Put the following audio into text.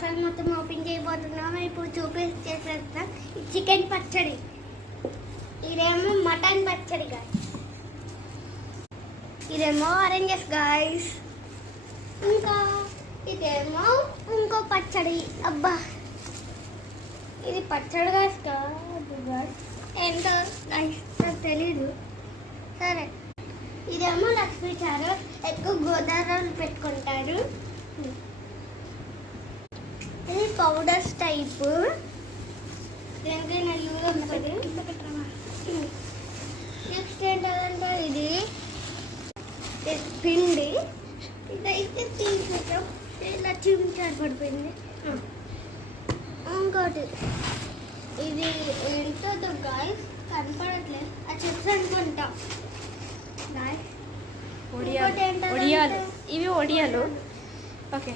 Parcel మొత్తం open చేయబోతున్నాము. ఇప్పుడు చూపించేసేస్తా. చికెన్ పచ్చడి, ఇదేమో మటన్ పచ్చడి గాయస్, ఇదేమో ఆరెంజెస్ గాయస్, ఇంకా ఇదేమో ఇంకో పచ్చడి. అబ్బా ఇది పచ్చడి గాయస్ కాదు గాయస్, ఏంటో గాయస్ నాకు తెలీదు. సరే, ఇదేమో లక్ష్మీ చారు, ఎక్కువ గోదావరి పెట్టుకుంటారు. ఇది పౌడర్స్ టైపు, దేనికైనా యూజ్ ఉంటుంది. నెక్స్ట్ ఏంటంటే ఇది పిండి, ఇదైతే తీసుకుంటాం. ఇలా చిమ్చారు పడిపోయింది. ఇంకోటి ఇది ఏంటో గాయస్ కనపడట్లేదు, ఆ చిప్స్ అనుకుంటా గాయస్. ఒడియాలు, ఇవి ఒడియాలు. ఓకే.